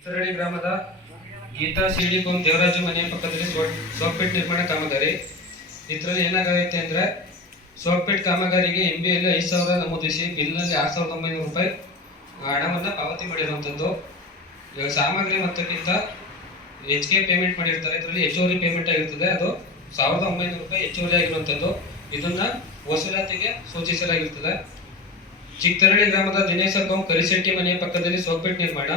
ಇಸರಳ್ಳಿ ಗ್ರಾಮದ ಗೀತಾ ಸಿಡಿಕೋಂ ದೇವರಾಜು ಮನೆಯ ಪಕ್ಕದಲ್ಲಿ ಸೋಕ್ಪೇಟ್ ನಿರ್ಮಾಣ ಕಾಮಗಾರಿ. ಇದರಲ್ಲಿ ಏನಾಗೈತೆ ಅಂದ್ರೆ ಸೋಕ್ಪೇಟ್ ಕಾಮಗಾರಿಗೆ MBಯಲ್ಲಿ 5,000 ನಮೂದಿಸಿ ಬಿಲ್ನಲ್ಲಿ 6,900 ರೂಪಾಯಿ ಹಣವನ್ನು ಪಾವತಿ ಮಾಡಿರುವಂಥದ್ದು. ಇವಾಗ ಸಾಮಗ್ರಿ ಮೊತ್ತಕ್ಕಿಂತ ಹೆಚ್ಚಿಗೆ ಪೇಮೆಂಟ್ ಮಾಡಿರ್ತಾರೆ. ಇದರಲ್ಲಿ ಹೆಚ್ಚುವರಿ ಪೇಮೆಂಟ್ ಆಗಿರ್ತದೆ, ಅದು 1,900 ರೂಪಾಯಿ ಹೆಚ್ಚುವರಿ ಆಗಿರುವಂಥದ್ದು. ಇದನ್ನ ವಸೂಲಾತಿಗೆ ಸೂಚಿಸಲಾಗಿರ್ತದೆ. ಚಿಕ್ಕತರಳಿ ಗ್ರಾಮದ ದಿನೇಶ ಕೋಂ ಕರಿಶೆಟ್ಟಿ ಮನೆಯ ಪಕ್ಕದಲ್ಲಿ ಸೋಕ್ಪೇಟ್ ನಿರ್ಮಾಣ.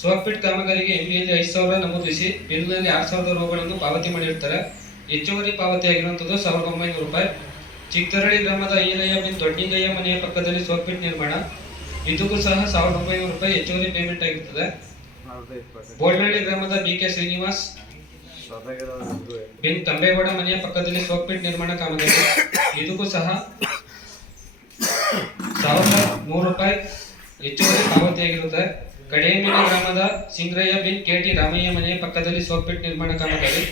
ಸೋಕ್ಪೇಟ್ ಕಾಮಗಾರಿಗೆ MBಯಲ್ಲಿ 5,000 ನಮೂದಿಸಿ ಬಿಲ್ನಲ್ಲಿ 6,000 ರೂಗಳನ್ನು ಪಾವತಿ ಮಾಡಿರ್ತಾರೆ. ಹೆಚ್ಚುವರಿ ಪಾವತಿ ಆಗಿರುವಂಥದ್ದು 1,900 ರೂಪಾಯಿ. ಚಿಕ್ಕತರಳಿ ಗ್ರಾಮದ ಈಲಯ್ಯ ಬಿನ್ ದೊಡ್ಡಿಗಯ್ಯ ಮನೆಯ ಪಕ್ಕದಲ್ಲಿ ಸೋಕ್ಪೇಟ್ ನಿರ್ಮಾಣ. ಇದಕ್ಕೂ ಸಹ 1,900 ರೂಪಾಯಿ ಹೆಚ್ಚುವರಿ ಪೇಮೆಂಟ್ ಆಗಿರ್ತದೆ. ಬೋಳ್ನಳ್ಳಿ ಗ್ರಾಮದ BK ಶ್ರೀನಿವಾಸ್ ಬಿನ್ ಕಂಬೇಗೌಡ ಮನೆಯ ಪಕ್ಕದಲ್ಲಿ ಸೋಕ್ಪೇಟ್ ನಿರ್ಮಾಣ ಕಾಮಗಾರಿ. ಇದಕ್ಕೂ ಸಹ 1,100 ರೂಪಾಯಿ ಹೆಚ್ಚುವರಿ ಪಾವತಿಯಾಗಿರುತ್ತೆ. ಕಡೇಮಿನ ಗ್ರಾಮದ ಸಿಂಗ್ರಯ್ಯ ಬಿನ್ KT ರಾಮಯ್ಯ ಮನೆಯ ಪಕ್ಕದಲ್ಲಿ ಸೋಕ್ಪೇಟ್ ನಿರ್ಮಾಣ ಕಾಮಗಾರಿ.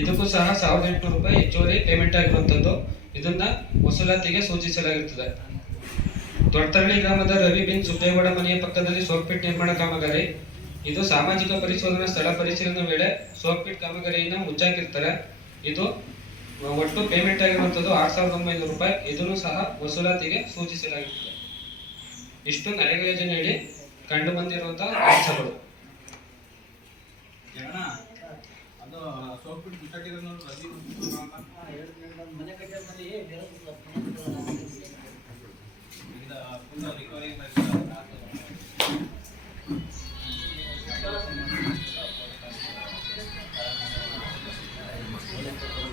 ಇದಕ್ಕೂ ಸಹ 1,800 ರೂಪಾಯಿ ಹೆಚ್ಚುವರಿ ಪೇಮೆಂಟ್ ಆಗಿರುವಂಥದ್ದು. ಇದನ್ನ ವಸೂಲಾತಿಗೆ ಸೂಚಿಸಲಾಗಿರುತ್ತದೆ. ದೊಡ್ಡತರಳಿ ಗ್ರಾಮದ ರವಿ ಬಿನ್ ಸುಬ್ಬೇಗೌಡ ಮನೆಯ ಪಕ್ಕದಲ್ಲಿ ಸೋಕ್ಪೇಟ್ ನಿರ್ಮಾಣ ಕಾಮಗಾರಿ. ಇದು ಸಾಮಾಜಿಕ ಪರಿಶೋಧನಾ ಸ್ಥಳ ಪರಿಶೀಲನೆ ವೇಳೆ ಸೋಕ್ಪೇಟ್ ಕಾಮಗಾರಿಯನ್ನು ಮುಚ್ಚಾಕಿರ್ತಾರೆ. ಇದು ಒಟ್ಟು ಪೇಮೆಂಟ್ ಆಗಿರುವಂಥದ್ದು 6,900 ರೂಪಾಯಿ. ಇದನ್ನು ಸಹ ವಸೂಲಾತಿಗೆ ಸೂಚಿಸಲಾಗಿರುತ್ತದೆ. ಇಷ್ಟು ನರೇಗಾ ಯೋಜನೆಯಡಿ ಕಂಡು ಬಂದಿರುವಂತಹ ಅಂಶಗಳು. ಅದು ಸೋಕ್ಪೇಟ್